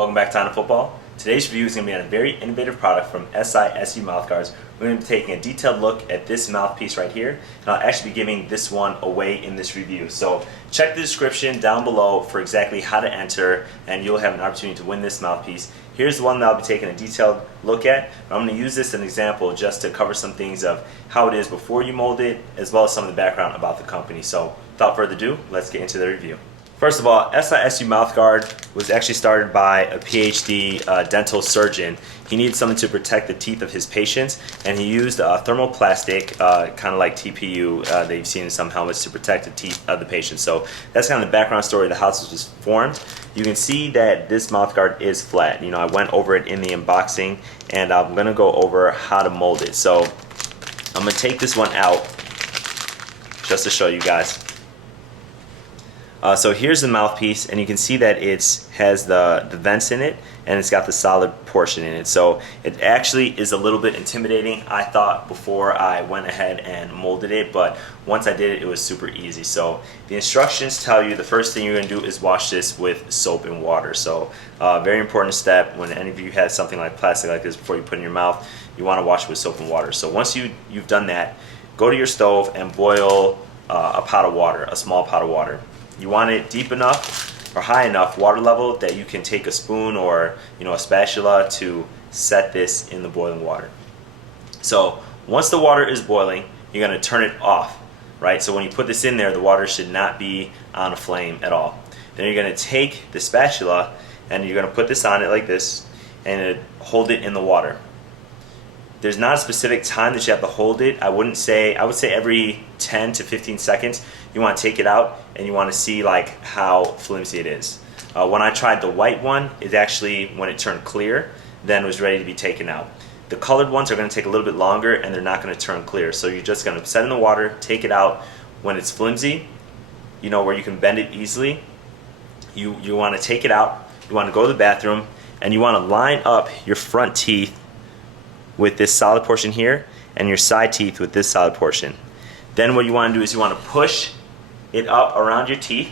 Welcome back to Untitled Football. Today's review is going to be on a very innovative product from SISU mouthguards. We're going to be taking a detailed look at this mouthpiece right here, and I'll actually be giving this one away in this review. So check the description down below for exactly how to enter, and you'll have an opportunity to win this mouthpiece. Here's the one that I'll be taking a detailed look at. I'm going to use this as an example just to cover some things of how it is before you mold it, as well as some of the background about the company. So without further ado, let's get into the review. First of all, SISU mouthguard was actually started by a PhD dental surgeon. He needed something to protect the teeth of his patients, and he used thermoplastic, kind of like TPU that you've seen in some helmets, to protect the teeth of the patient. So that's kind of the background story of how this was formed. You can see that this mouthguard is flat. You know, I went over it in the unboxing, and I'm going to go over how to mold it. So I'm going to take this one out just to show you guys. So here's the mouthpiece, and you can see that it has the vents in it, and it's got the solid portion in it. So it actually is a little bit intimidating, I thought, before I went ahead and molded it, but once I did it, it was super easy. So the instructions tell you the first thing you're going to do is wash this with soap and water. So very important step. When any of you have something like plastic like this before you put it in your mouth, you want to wash it with soap and water. So once you've done that, go to your stove and boil a pot of water, a small pot of water. You want it deep enough or high enough water level that you can take a spoon or a spatula to set this in the boiling water. So once the water is boiling, you're going to turn it off, right? So when you put this in there, the water should not be on a flame at all. Then you're going to take the spatula and you're going to put this on it like this and hold it in the water. There's not a specific time that you have to hold it. I would say every 10 to 15 seconds you want to take it out and you want to see like how flimsy it is. When I tried the white one, it actually, when it turned clear, then was ready to be taken out. The colored ones are going to take a little bit longer and they're not going to turn clear. So you're just going to set it in the water, take it out. When it's flimsy, where you can bend it easily, you want to take it out, you want to go to the bathroom, and you want to line up your front teeth with this solid portion here and your side teeth with this solid portion. Then what you want to do is you want to push it up around your teeth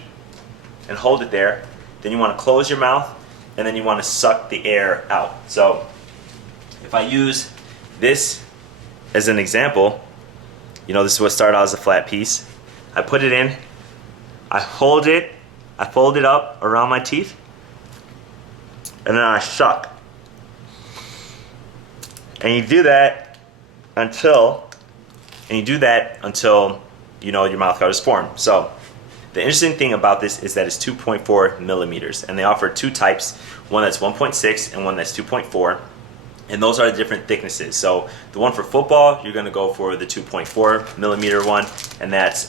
and hold it there. Then you want to close your mouth and then you want to suck the air out. So if I use this as an example, this is what started out as a flat piece. I put it in, I hold it, I fold it up around my teeth, and then I suck. And you do that until your mouth guard is formed. So the interesting thing about this is that it's 2.4 millimeters, and they offer two types, one that's 1.6 and one that's 2.4, and those are the different thicknesses. So the one for football, you're going to go for the 2.4 millimeter one, and that's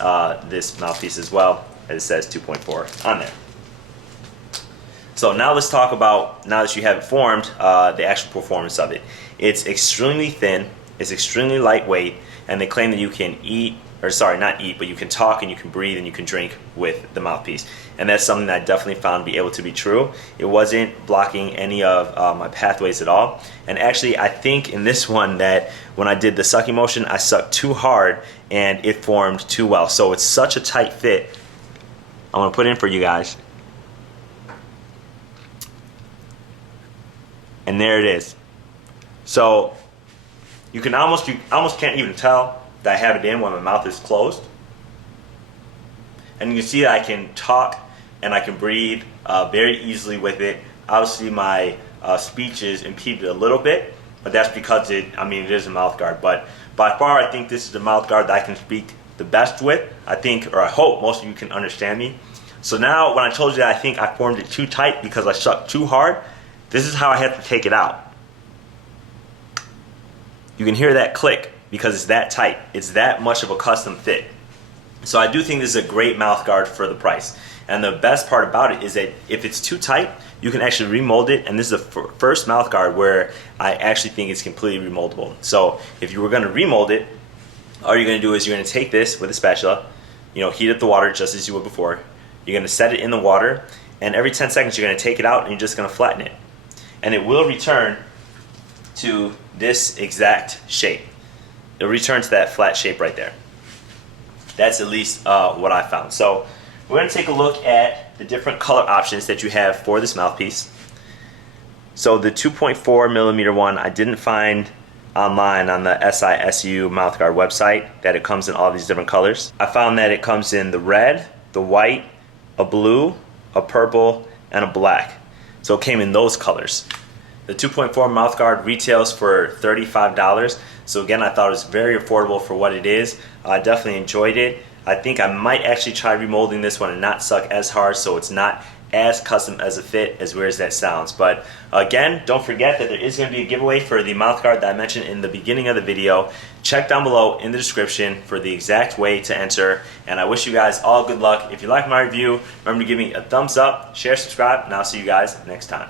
this mouthpiece as well, as it says 2.4 on there. So now let's talk about, now that you have it formed, the actual performance of it. It's extremely thin, it's extremely lightweight, and they claim that you can you can talk and you can breathe and you can drink with the mouthpiece. And that's something that I definitely found to be able to be true. It wasn't blocking any of my pathways at all. And actually, I think in this one that when I did the sucking motion, I sucked too hard and it formed too well. So it's such a tight fit. I'm going to put it in for you guys. And there it is. So you almost can't even tell that I have it in when my mouth is closed. And you can see that I can talk and I can breathe very easily with it. Obviously my speech is impeded a little bit, but that's because it is a mouth guard. But by far I think this is the mouth guard that I can speak the best with. I hope most of you can understand me. So now when I told you that I think I formed it too tight because I sucked too hard, this is how I have to take it out. You can hear that click because it's that tight. It's that much of a custom fit. So I do think this is a great mouth guard for the price. And the best part about it is that if it's too tight, you can actually remold it. And this is the first mouth guard where I actually think it's completely remoldable. So if you were going to remold it, all you're going to do is you're going to take this with a spatula, heat up the water just as you would before. You're going to set it in the water, and every 10 seconds you're going to take it out and you're just going to flatten it. And it will return to this exact shape. It'll return to that flat shape right there. That's at least what I found. So we're going to take a look at the different color options that you have for this mouthpiece. So the 2.4 millimeter one, I didn't find online on the SISU mouthguard website that it comes in all these different colors. I found that it comes in the red, the white, a blue, a purple, and a black. So it came in those colors. The 2.4 mouthguard retails for $35. So again, I thought it was very affordable for what it is. I definitely enjoyed it. I think I might actually try remolding this one and not suck as hard, so it's not as custom as a fit, as weird as that sounds. But again, don't forget that there is going to be a giveaway for the mouthguard that I mentioned in the beginning of the video. Check down below in the description for the exact way to enter, and I wish you guys all good luck. If you like my review, remember to give me a thumbs up, share, subscribe, and I'll see you guys next time.